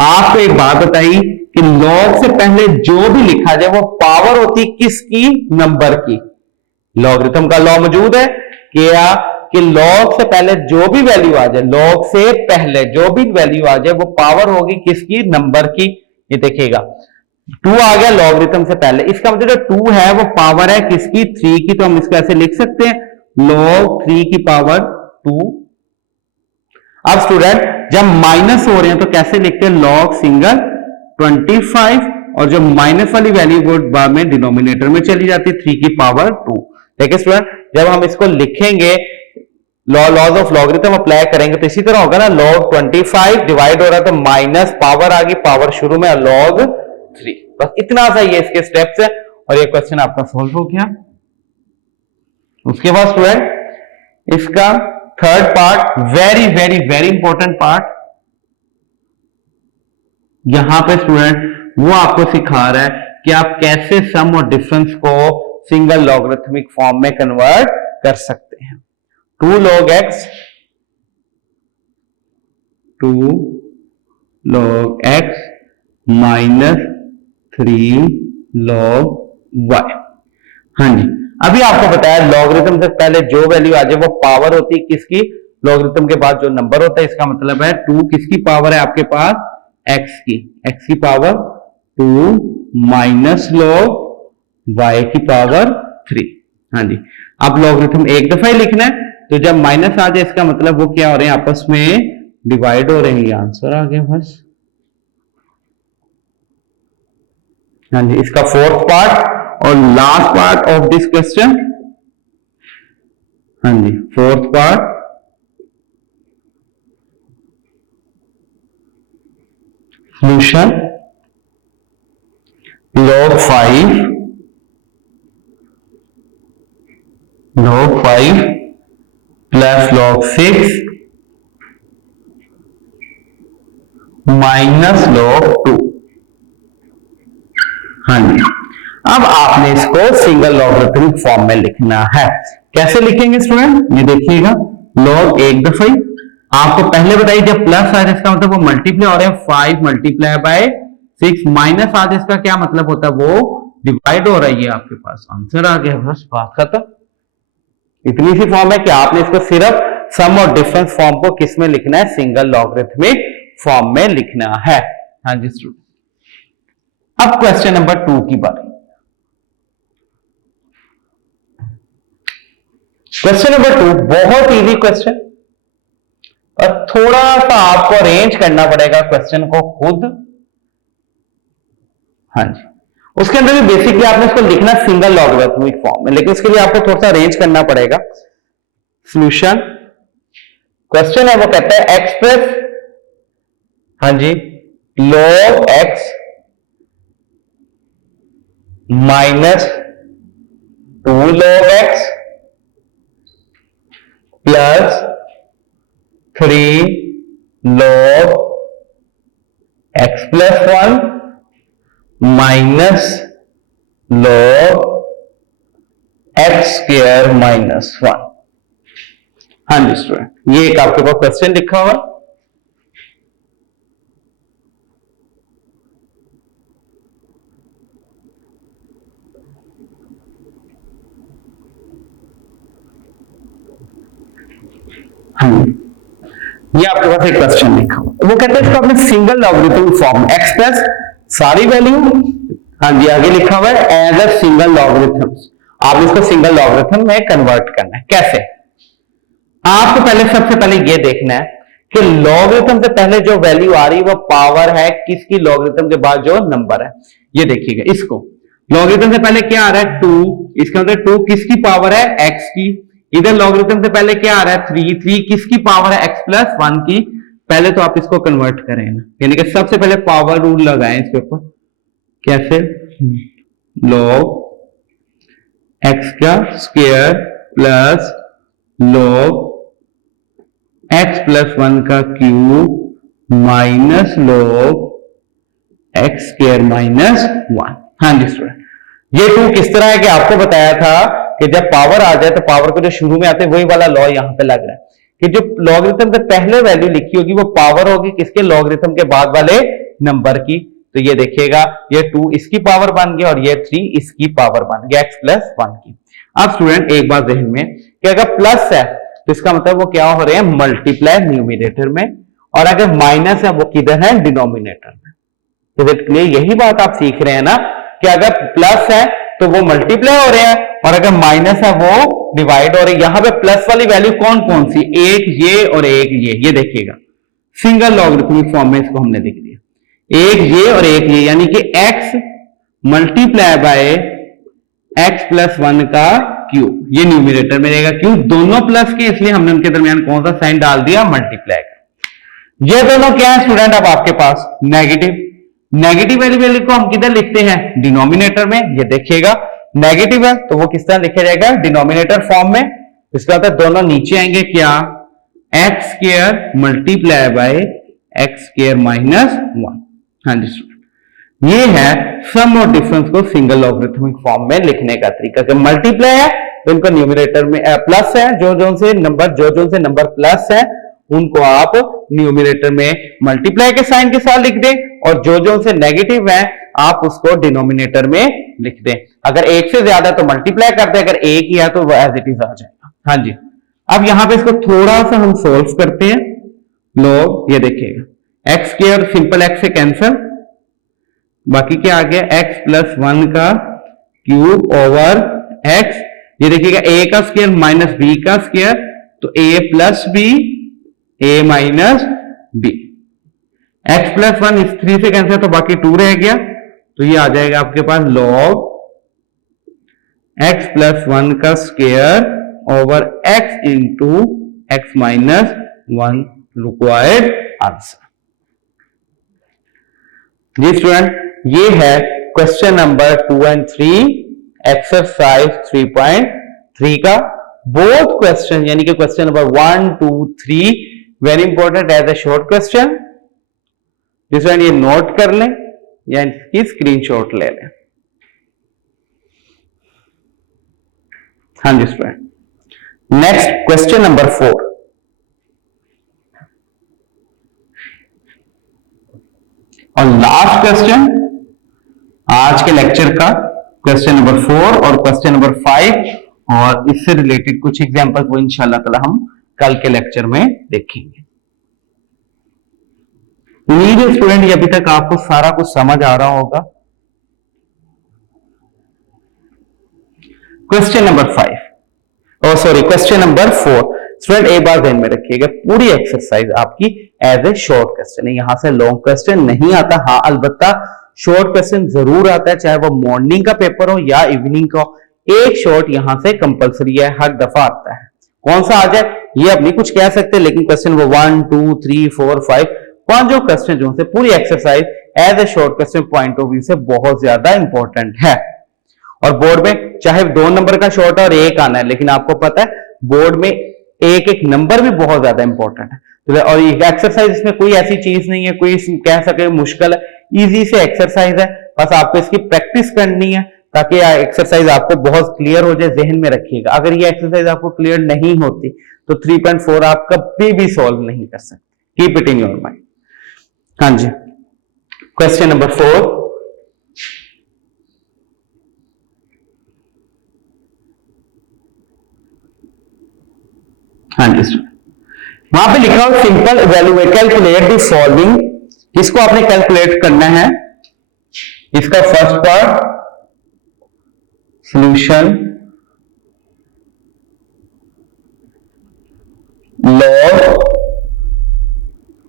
आपको एक बात बताई कि log से पहले जो भी लिखा जाए वो पावर होती किसकी? नंबर की। लॉगरिथम का लॉ मौजूद है कि log से पहले जो भी वैल्यू आ जाए, log से पहले जो भी वैल्यू आ जाए वो पावर होगी किसकी? नंबर की। ये देखिएगा 2 आ गया लॉगरिथम से पहले, इसका मतलब 2 है वो पावर है किसकी? 3 की। तो हम इसको ऐसे लिख सकते हैं, log 3 की पावर 2। अब स्टूडेंट जब माइनस हो रहे हैं तो कैसे लिखते हैं? log सिंगल 25, और जो माइनस वाली वैल्यू वो बाद में डिनोमिनेटर में चली जाती है, 3 की पावर 2। देखिए स्टूडेंट, जब हम इसको लिखेंगे लॉज ऑफ लॉगरिथम अप्लाई करेंगे तो इसी तरह होगा ना, log 25 डिवाइड हो रहा है तो माइनस पावर आ गई, पावर शुरू में log 3। बस इतना सा ये इसके स्टेप्स है और ये क्वेश्चन आपका सॉल्व हो गया। उसके बाद स्टूडेंट इसका third part, very very very important part, यहां पे स्टूडेंट वो आपको सिखा रहा है कि आप कैसे सम और डिफरेंस को सिंगल लॉगरिथमिक फॉर्म में कन्वर्ट कर सकते हैं। 2 log x minus 3 log y। हाँ जी, अभी आपको बताया लॉगरिथम से पहले जो वैल्यू आ जाए वो पावर होती है किसकी? लॉगरिथम के बाद जो नंबर होता है, इसका मतलब है 2 किसकी पावर है आपके पास, x की पावर 2 माइनस लॉग y की पावर 3। हाँ जी, अब लॉगरिथम एक दफा ही लिखना है, तो जब माइनस आ जाए इसका मतलब वो क्या हो रहे हैं, आपस में डिवाइड हो रहे हैं। ये आंसर आ गया बस। हाँ जी, इसका फोर्थ पार्ट और last part of this question. हाँ जी, fourth part, solution log 5 plus log 6 minus log 2। हाँ जी, अब आपने इसको सिंगल लॉगरिथमिक फॉर्म में लिखना है। कैसे लिखेंगे स्टूडेंट, ये देखिएगा, log एक दफा ही आपको पहले बताइए, जब प्लस आए इसका मतलब वो मल्टीप्लाई हो रहे हैं, 5 मल्टीप्लाई बाय 6, माइनस आज इसका क्या मतलब होता है, वो डिवाइड हो रही है। आपके पास आंसर आ गया, बस बात खत्म। इतनी सी फॉर्म है कि आपने इसको सिर्फ सम और डिफरेंस फॉर्म को किस में लिखना है, सिंगल लॉगरिथमिक फॉर्म में लिखना है। हाँ जी स्टूडेंट, अब क्वेश्चन नंबर 2 की बारी। क्वेश्चन नंबर 2 बहुत इजी क्वेश्चन, और थोड़ा सा आपको अरेंज करना पड़ेगा क्वेश्चन को खुद। हाँ जी, उसके अंदर भी बेसिकली आपने इसको लिखना सिंगल लॉगरिथमिक फॉर्म में, लेकिन उसके लिए आपको थोड़ा सा अरेंज करना पड़ेगा। सॉल्यूशन क्वेश्चन है, वो कहता है x प्लस, हाँ जी, log x minus 2 log x plus 3 log x plus 1 minus log x square minus 1। हाँ जी स्टूडेंट, ये एक आपके पास क्वेश्चन लिखा हुआ। हाँ, ये आपके पास एक क्वेश्चन लिखा हुआ, वो कहते हैं इसको आपने single logarithmic form x plus सारी वैल्यू, हाँ जी, आगे लिखा हुआ है एज अ सिंगल लॉगरिथम्स। आप इसको सिंगल लॉगरिथम में कन्वर्ट करना है। कैसे, आपको पहले सबसे पहले ये देखना है कि लॉगरिथम से पहले जो वैल्यू आ रही है वो पावर है किसकी, लॉगरिथम के बाद जो नंबर है। ये देखिएगा, इसको लॉगरिथम से पहले क्या आ रहा है 2, इसका मतलब 2 किसकी पावर है, x की। इधर लॉगरिथम से पहले क्या आ रहा है 3 किसकी पावर है, x प्लस 1 की। पहले तो आप इसको कन्वर्ट करें ना, यानी कि सबसे पहले पावर रूल लगाएं इसके ऊपर। कैसे, log x का square plus log x plus 1 का cube minus log x square minus 1। हाँ जी स्टूडेंट, ये 2 किस तरह है कि आपको बताया था कि जब पावर आ जाए तो पावर को जो शुरू में आते हैं वही वाला लॉ यहां पे लग रहा है कि जो लॉगरिथम से पहले वैल्यू लिखी होगी वो पावर होगी किसके, लॉगरिथम के बाद वाले नंबर की। तो ये देखिएगा, ये 2 इसकी पावर बन गया और ये 3 इसकी पावर बन गया x प्लस 1 की। अब स्टूडेंट एक बात ध्यान में कि अगर प्लस है तो इसका मतलब वो क्या हो रहे हैं, मल्टीप्लाई न्यूमिनेटर में, और अगर माइनस है वो किधर है, डिनोमिनेटर में। तो इट क्लियर, यही बात आप सीख रहे हैं ना कि अगर प्लस है तो वो मल्टीप्लाई हो रहे हैं, और अगर माइनस है वो डिवाइड हो रहे हैं। यहां पे प्लस वाली वैल्यू कौन कौन सी, एक ये और एक ये देखिएगा, सिंगल लॉगरिथमिक फॉर्म में इसको हमने लिख दिया, एक ये और एक ये, यानी कि x multiply by x plus 1 का क्यूब, ये न्यूमिनेटर में रहेगा। क्यों, दोनों प्लस के, इसलिए हमने उनके दरमियान कौन सा साइन डाल दिया, मल्टीप्लाई का। ये दोनों क्या है स्टूडेंट, अब आपके पास नेगेटिव वाली वैल्यू को हम किधर लिखते हैं, डिनोमिनेटर में। ये देखिएगा नेगेटिव है तो वो किस तरह लिखा जाएगा, डिनोमिनेटर फॉर्म में। इसका मतलब दोनों नीचे आएंगे, क्या, x square multiply by x square minus 1। हाँ जी स्टूडेंट, ये है सम और डिफरेंस को सिंगल लॉगरिथमिक फॉर्म में लिखने का तरीका। कि मल्टीप्लाई है तो उनका न्यूमिनेटर में प्लस है, जो से नंबर प्लस है उनको आप न्यूमिनेटर में मल्टीप्लाई के साइन के साथ लिख दें, और जो से नेगेटिव है आप उसको डिनोमिनेटर में लिख दें। अगर एक से ज्यादा तो मल्टीप्लाई कर दें, अगर एक ही है तो वो एज इट इज आ जाएगा। हाँ जी, अब यहां पे इसको थोड़ा सा हम सोल्व करते हैं। लॉग, ये देखिएगा एक्स स्क्वायर सिंपल एक्स से कैंसल, बाकी क्या आ गया एक्स प्लस 1 का क्यूब ओवर एक्स, ये देखिएगा ए का स्क्वायर माइनस बी का स्क्वायर, तो ए प्लस बी ए माइनस बी, एक्स प्लस 1 इस 3 से कैंसिल तो बाकी 2 रह गया, तो ये आ जाएगा आपके पास लॉग एक्स प्लस 1 का square over X into X minus 1 required answer. जी स्टूडेंट, ये है क्वेश्चन नंबर 2 and 3 एक्सरसाइज 3.3 का बोथ क्वेश्चन, यानी कि question number 1, 2, 3 very important as a short question. Student ये नोट कर लें या इसकी स्क्रीनशॉट ले लें। हाँ जी स्टूडेंट, नेक्स्ट क्वेश्चन नंबर 4, और लास्ट क्वेश्चन आज के लेक्चर का, क्वेश्चन नंबर 4 और क्वेश्चन नंबर 5, और इससे रिलेटेड कुछ एग्जांपल को इंशाल्लाह ताला हम कल के लेक्चर में देखेंगे। उम्मीद है स्टूडेंट ये अभी तक आपको सारा कुछ समझ आ रहा होगा। क्वेश्चन नंबर 5, और सॉरी क्वेश्चन नंबर 4, स्टूडेंट एक बार ध्यान में रखिएगा, पूरी एक्सरसाइज आपकी एज ए शॉर्ट क्वेश्चन है, यहां से लॉन्ग क्वेश्चन नहीं आता। हाँ अलबत्ता शॉर्ट क्वेश्चन जरूर आता है, चाहे वो मॉर्निंग का पेपर हो या इवनिंग का हो, एक शॉर्ट यहां से कंपलसरी है, हर दफा आता है। कौन सा आ जाए ये अब नहीं कुछ कह सकते, लेकिन क्वेश्चन नंबर 1, 2, 3, 4, 5 पांचों क्वेश्चन जो है पूरी exercise as a short question point of view से बहुत ज्यादा इंपॉर्टेंट है। और बोर्ड में चाहे 2 नंबर का शॉर्ट और 1 आना है, लेकिन आपको पता है बोर्ड में एक एक नंबर भी बहुत ज्यादा इंपॉर्टेंट है। और ये एक्सरसाइज इसमें कोई ऐसी चीज नहीं है, कोई कह सके मुश्किल है, इजी से एक्सरसाइज है, बस आपको इसकी प्रैक्टिस करनी है ताकि एक्सरसाइज आपको बहुत क्लियर हो जाए। जहन में रखिएगा, अगर ये एक्सरसाइज आपको क्लियर नहीं होती तो 3.4 आप कभी भी सॉल्व नहीं कर सकते। Keep it in your mind. हाँ जी, क्वेश्चन नंबर 4, हाँ जी वहां पे लिखा हो simple value calculate the following, इसको आपने कैलकुलेट करना है। इसका first part solution log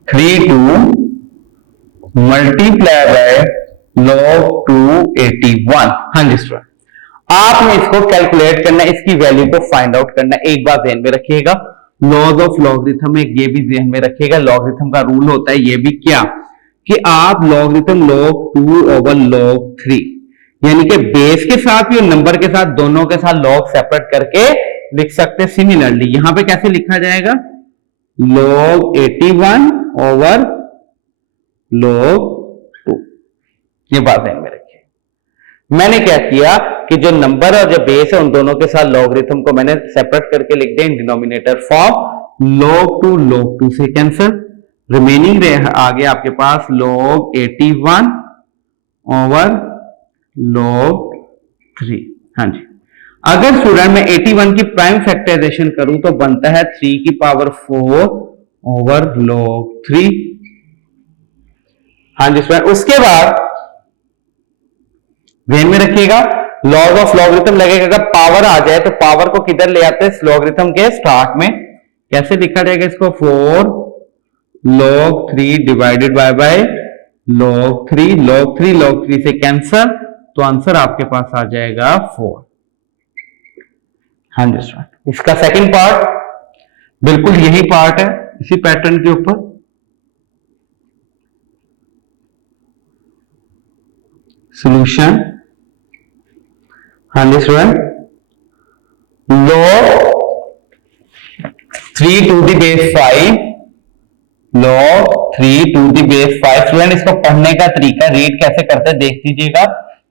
32 multiply by log 281। हाँ जी स्टूडेंट, आपने इसको कैलकुलेट करना है, इसकी वैल्यू को फाइंड आउट करना है। एक बात ध्यान में रखिएगा, लॉग ऑफ लॉगरिथम, ये भी ध्यान में रखिएगा, लॉगरिथम का रूल होता है ये भी क्या कि आप लॉगरिथम log 2 ओवर log 3, यानी कि बेस के साथ भी और नंबर के साथ दोनों के साथ लॉग सेपरेट करके लिख सकते हैं। सिमिलरली यहां पे कैसे लिखा जाएगा, log 81 ओवर log 2, ये बात ध्यान में रखिए। मैंने क्या किया कि जो नंबर और जो बेस है उन दोनों के साथ लॉगरिथम को मैंने सेपरेट करके लिख दिया इन डिनोमिनेटर फॉर्म, log 2 से कैंसिल, रिमेनिंग आ गया आपके पास log 81 ओवर log 3। हाँ जी, अगर स्टूडेंट मैं 81 की प्राइम फैक्टराइजेशन करूं तो बनता है 3 की पावर 4 ओवर log 3। हाँ जी स्टूडेंट, उसके बाद ध्यान में रखिएगा लॉग ऑफ लॉगरिथम लगेगा, अगर पावर आ जाए तो पावर को किधर ले आते हैं, लॉगरिथम के स्टार्ट में। कैसे लिखा जाएगा इसको, 4 log 3 divided by log 3, log 3 से कैंसर, तो आंसर आपके पास आ जाएगा 4। हाँ जी स्टूडेंट, इसका सेकंड पार्ट बिल्कुल यही पार्ट है, इसी पैटर्न के ऊपर। सॉल्यूशन, हाँ जी student, log 3 to the base 5, log 3 to the base 5। Student इसको पढ़ने का तरीका रीड कैसे करते हैं देख लीजिएगा,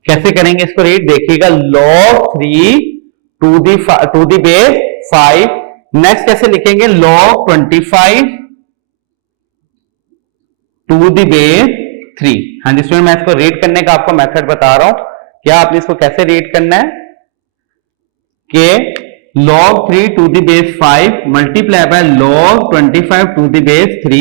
कैसे करेंगे इसको रीड देखिएगा, log 3 to the base 5। Next कैसे लिखेंगे, log 25 टू द बेस 3। हाँ जी स्टूडेंट, मैं इसको रीड करने का आपको मेथड बता रहा हूं, क्या आपने इसको कैसे रीड करना है कि log 3 to the base 5 multiply by log 25 to the base 3।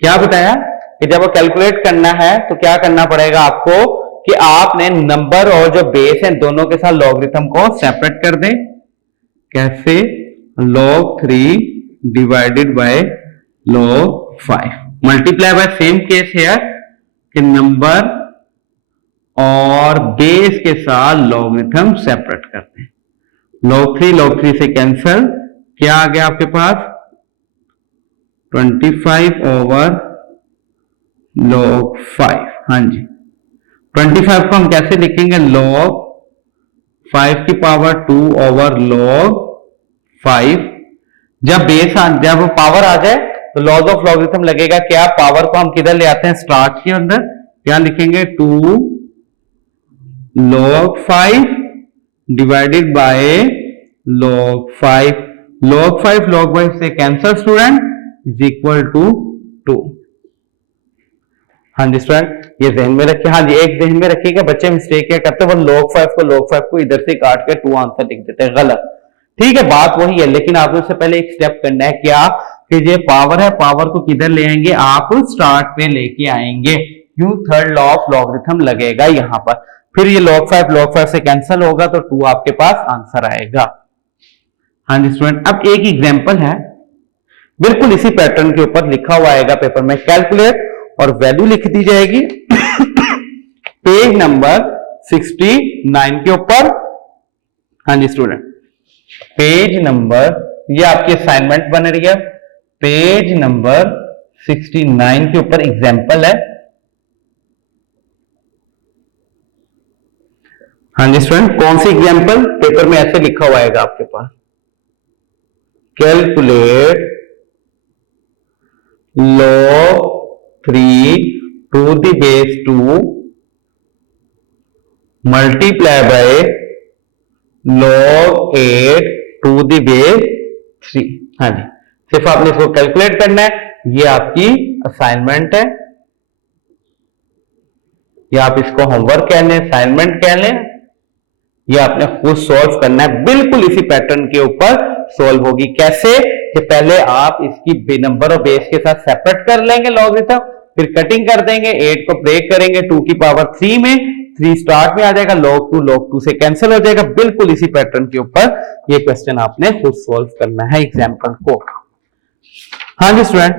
क्या बताया कि जब वो कैलकुलेट करना है तो क्या करना पड़ेगा आपको कि आपने नंबर और जो बेस है दोनों के साथ लॉगरिथम को सेपरेट कर दें। कैसे? log 3 divided by log 5 multiply bye same case है कि नंबर और बेस के साथ लॉगरिथम सेपरेट करते हैं। log 3 से कैंसल, क्या आ गया आपके पास 25 ओवर log 5। हाँ जी, 25 को हम कैसे लिखेंगे? log 5 की पावर 2 ओवर log 5। जब पावर आ जाए तो लॉज ऑफ लॉगरिथम लगेगा। क्या पावर को हम किधर ले आते हैं? स्टार्ट के अंदर। क्या लिखेंगे? 2 log 5 divided by log 5। log 5 log 5 से cancel student, is equal to 2। हाँ जी स्टूडेंट, ये ध्यान में रखिए। हाँ जी, एक ध्यान में रखिएगा, बच्चे मिस्टेक क्या करते हैं, वो log 5 को इधर से काट के 2 आंसर लिख देते हैं, गलत। ठीक है, बात वही है, लेकिन आपने उससे पहले एक स्टेप करना है। क्या कि ये पावर है, पावर को किधर ले आएंगे आप? स्टार्ट पे लेके आएंगे। क्यों? थर्ड लॉ ऑफ लॉगरिथम लगेगा यहां पर। फिर ये log 5 से कैंसिल होगा तो 2 आपके पास आंसर आएगा। हाँ जी स्टूडेंट, अब एक एग्जांपल है, बिल्कुल इसी पैटर्न के ऊपर लिखा हुआ आएगा पेपर में। कैलकुलेट और वैल्यू लिख दी जाएगी पेज नंबर 69 के ऊपर। हाँ जी स्टूडेंट, पेज नंबर, ये आपकी असाइनमेंट बन रही है, पेज नंबर 69 के ऊपर एग्जांपल है। हाँ जी स्टूडेंट, कौन सी एग्जांपल? पेपर में ऐसे लिखा हुआ आएगा आपके पास, calculate log 3 to the base 2 multiply by log 8 to the base 3। हाँ जी, सिर्फ आपने इसको कैलकुलेट करना है। ये आपकी असाइनमेंट है, या आप इसको होमवर्क कह लें, असाइनमेंट कह लें, ये आपने खुद सॉल्व करना है। बिल्कुल इसी पैटर्न के ऊपर सॉल्व होगी। कैसे? कि पहले आप इसकी नंबर और बेस के साथ सेपरेट कर लेंगे लॉगरिथम, फिर कटिंग कर देंगे, 8 को ब्रेक करेंगे 2 की पावर 3 में, 3 स्टार्ट में आ जाएगा, log 2 से कैंसिल हो जाएगा। बिल्कुल इसी पैटर्न के ऊपर ये क्वेश्चन आपने खुद सॉल्व करना है एग्जाम्पल को। हाँ जी स्टूडेंट,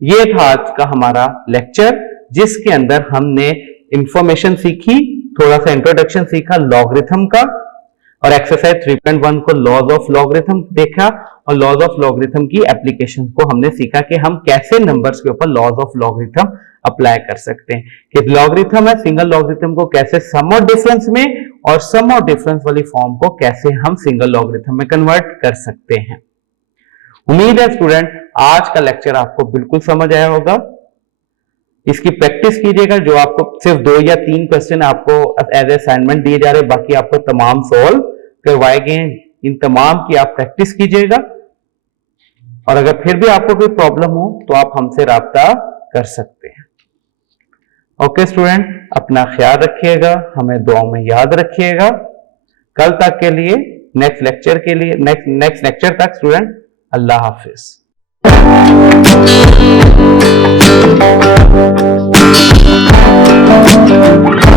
ये था आज का हमारा लेक्चर, जिसके अंदर हमने इंफॉर्मेशन सीखी, थोड़ा सा इंट्रोडक्शन सीखा लॉगरिथम का, और एक्सरसाइज 3.1 को लॉज ऑफ लॉगरिथम देखा, और लॉज ऑफ लॉगरिथम की एप्लीकेशन को हमने सीखा कि हम कैसे नंबर्स के ऊपर लॉज ऑफ लॉगरिथम अप्लाई कर सकते हैं। कि लॉगरिथम है, सिंगल लॉगरिथम को कैसे सम और डिफरेंस में, और सम और डिफरेंस वाली फॉर्म को कैसे हम सिंगल लॉगरिथम में कन्वर्ट कर सकते हैं। उम्मीद है स्टूडेंट आज का लेक्चर आपको बिल्कुल समझ आया होगा। इसकी प्रैक्टिस कीजिएगा। जो आपको सिर्फ 2 या 3 क्वेश्चन आपको एज असाइनमेंट दिए जा रहे हैं, बाकी आपको तमाम सॉल्व करवाए गए हैं। इन तमाम की आप प्रैक्टिस कीजिएगा, और अगर फिर भी आपको कोई प्रॉब्लम हो तो आप हमसे राब्ता कर सकते हैं। ओके स्टूडेंट, अपना ख्याल रखिएगा, हमें दुआओं में याद रखिएगा। कल तक के लिए, नेक्स्ट लेक्चर तक student, Allah Hafiz. Thank you.